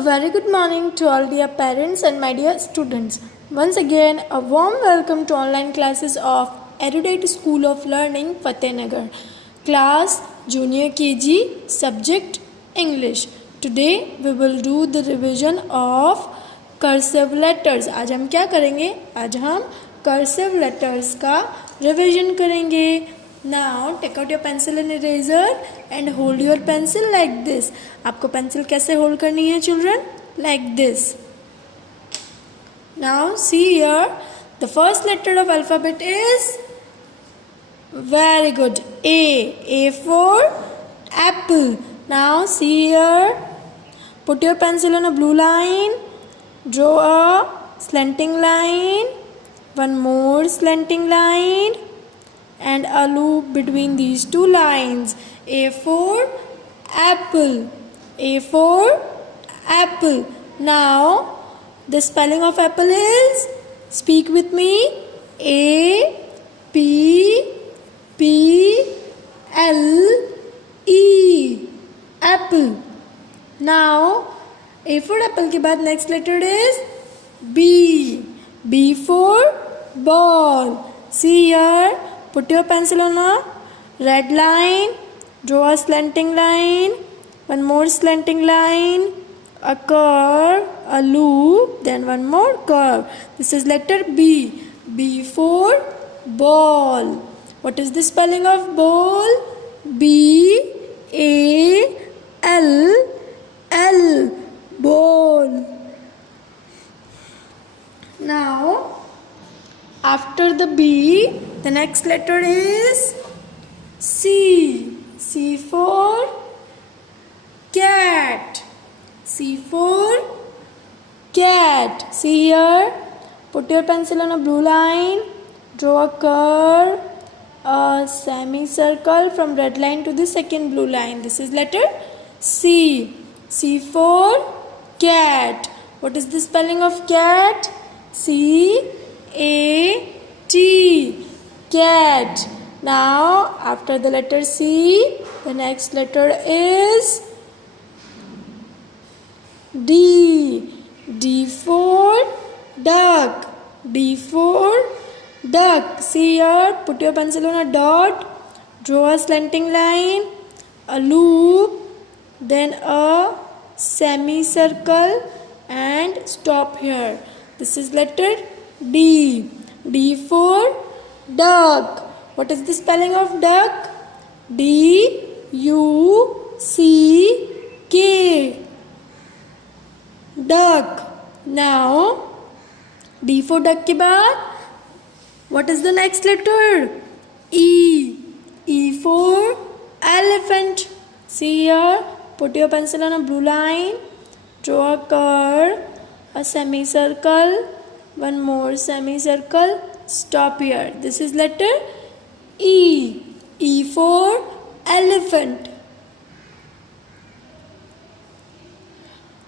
A very good morning to all dear parents and my dear students. Once again, a warm welcome to online classes of Erudite School of Learning, Fatehnagar. Class Junior KG, Subject English. Today we will do the revision of cursive letters. आज हम क्या करेंगे? आज हम cursive letters का revision करेंगे. Now take out your pencil and eraser and hold your pencil like this. आपको pencil कैसे hold करनी है children? Like this. Now see here, the first letter of alphabet is very good. A for apple. Now see here, put your pencil on a blue line, draw a slanting line, one more slanting line, and a loop between these two lines. A for apple. A for apple. Now the spelling of apple is, speak with me, A P P L E, apple. Now A for apple के बाद next letter is B. B for ball. See here, put your pencil on a red line, draw a slanting line, one more slanting line, a curve, a loop, then one more curve. This is letter B. B for ball. What is the spelling of ball? B A L L, ball. Now after the B, the next letter is C. C for cat. C for cat. See here, put your pencil on a blue line, draw a curve, a semicircle from red line to the second blue line. This is letter C. C for cat. What is the spelling of cat? C A T, cat. Now after the letter C, the next letter is D. D for duck. D for duck. See here, put your pencil on a dot, draw a slanting line, a loop, then a semicircle, and stop here. This is letter D. D for duck. What is the spelling of duck? D U C K, duck. Now D for duck के बाद what is the next letter? E. E for elephant. See here, put your pencil on a blue line, draw a curve, a semicircle, one more semicircle, stop here. This is letter E. E for elephant.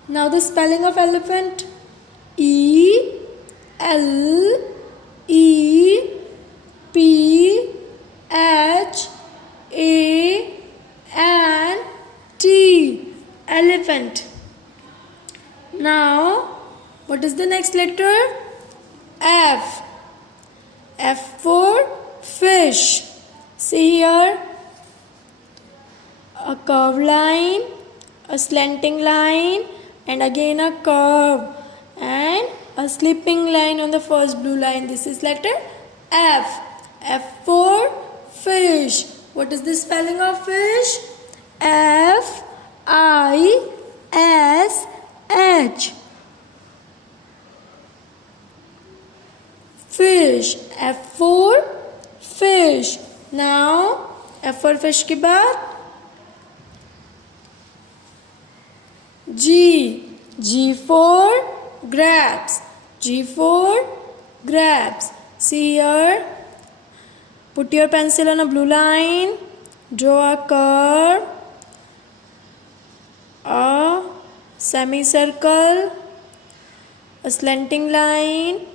Now the spelling of elephant, E L E P H A N T, elephant. Now what is the next letter? F. F for fish. See here, a curved line, a slanting line, and again a curve, and a slipping line on the first blue line. This is letter F. F for fish. What is the spelling of fish? F I S H, fish. F for fish. Now F for fish के बाद G. G for grapes. G for grapes. See here, put your pencil on a blue line, draw a curve, a semicircle, a slanting line,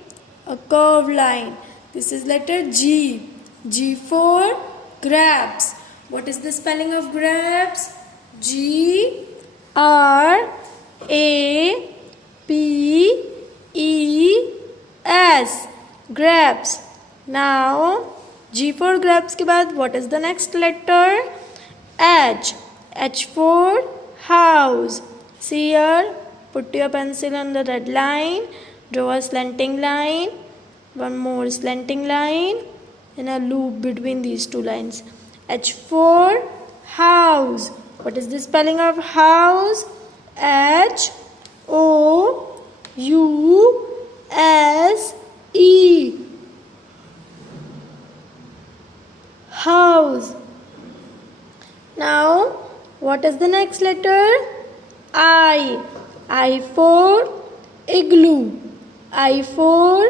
a curved line. This is letter G. G for grapes. What is the spelling of grapes? G R A P E S, grapes. Now G for grapes के बाद what is the next letter? H. H for house. See here, put your pencil on the red line, draw a slanting line, one more slanting line, and a loop between these two lines. H for house. What is the spelling of house? H O U S E. House. Now, what is the next letter? I. I for igloo. I for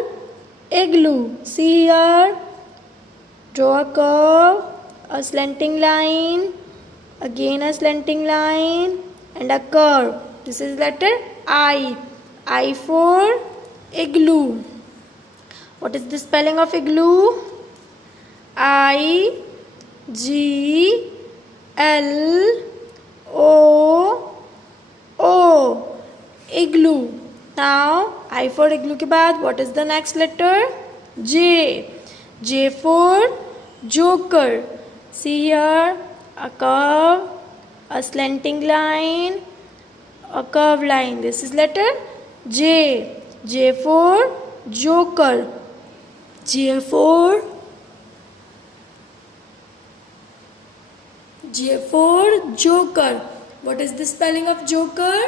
igloo. See here. Draw a curve, a slanting line, again a slanting line, and a curve. This is letter I. I for igloo. What is the spelling of igloo? I G L O O. Igloo. Now I for igloo के बाद what is the next letter? J. J for joker. See here, a curve, a slanting line, a curved line. This is letter J. J for joker. J for joker. What is the spelling of joker?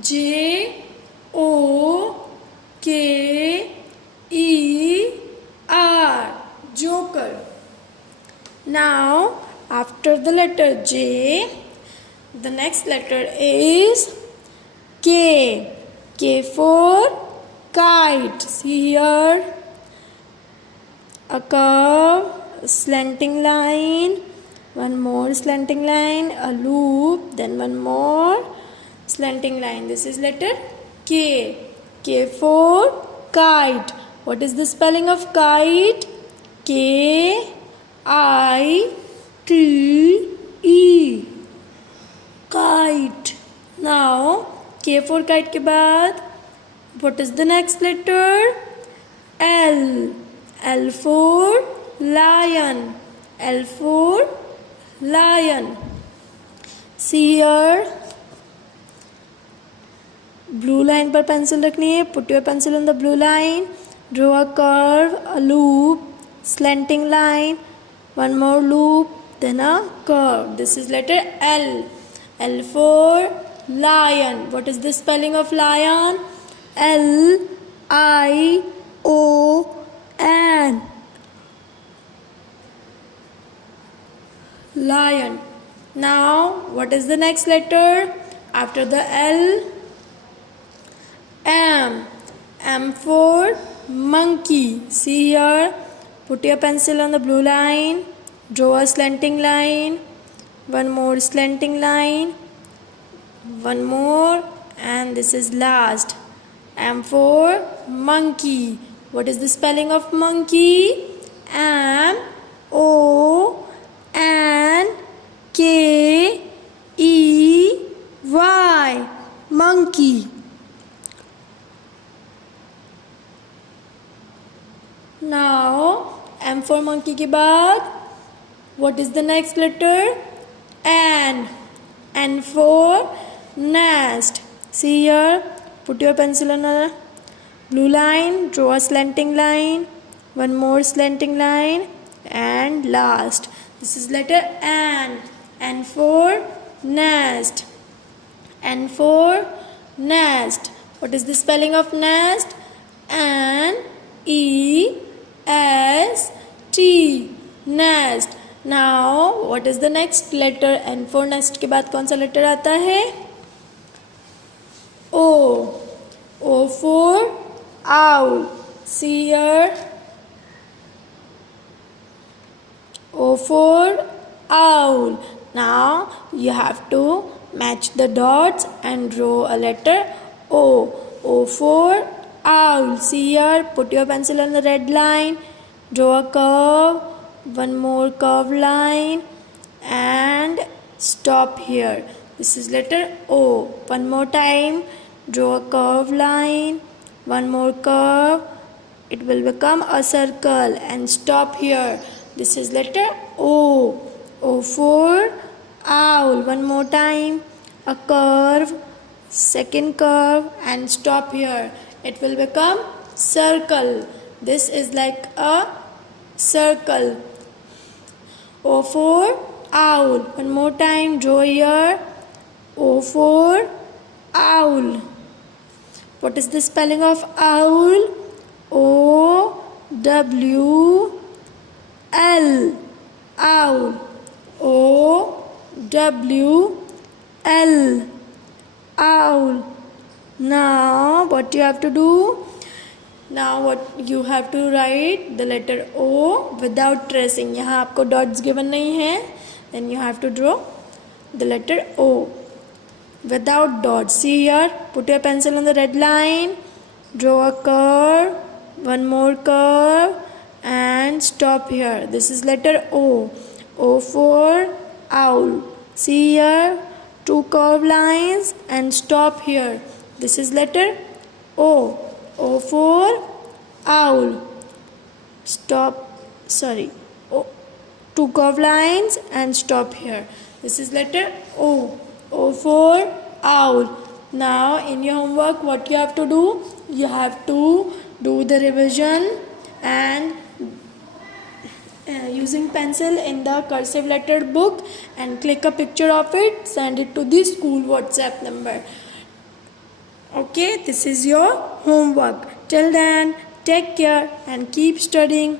J O K E R. Joker. Now, after the letter J, the next letter is K. K for kite. See here, a curve, a slanting line, one more slanting line, a loop, then one more slanting line. This is letter K. K for kite. What is the spelling of kite? K I T E. Kite. Now K for kite के बाद what is the next letter? L. L for lion. L for lion. See here, blue line पर pencil रखनी है. Put your pencil on the blue line. Draw a curve, a loop, slanting line, one more loop, then a curve. This is letter L. L for lion. What is the spelling of lion? L I O N. Lion. Now, what is the next letter? After the L, M. M for monkey. See here, put your pencil on the blue line, draw a slanting line, one more slanting line, one more, and this is last. M for monkey. What is the spelling of monkey? M O N K E Y. Monkey. Now M for monkey के बाद what is the next letter? N. N for nest. See here, put your pencil on a blue line, draw a slanting line, one more slanting line, and last. This is letter N. N for nest. N for nest. What is the spelling of nest? N E S T. Nest. Now what is the next letter? N for nest के बाद कौन सा letter आता है? O. O for owl. See here, O for owl. Now you have to match the dots and draw a letter O. O for owl. See here, put your pencil on the red line, draw a curve, one more curved line, and stop here. This is letter O. One more time. Draw a curved line. One more curve. It will become a circle and stop here. This is letter O. O for owl. One more time. A curve. Second curve and stop here. It will become circle. This is like a circle. O for owl. One more time. Draw here. O for owl. What is the spelling of owl? O W L. Owl. O W L. Owl. Now what you have to do? Now what you have to write the letter O without tracing. यहाँ आपको dots given नहीं है. Then you have to draw the letter O without dots. See here. Put your pencil on the red line. Draw a curve. One more curve and stop here. This is letter O. O for owl. See here. Two curved lines and stop here. This is letter O. O for owl. Stop. Sorry. O. Two curved lines and stop here. This is letter O. O for owl. Now in your homework what you have to do? You have to do the revision and using pencil in the cursive lettered book and click a picture of it, send it to the school WhatsApp number. Okay, this is your homework. Till then, take care and keep studying.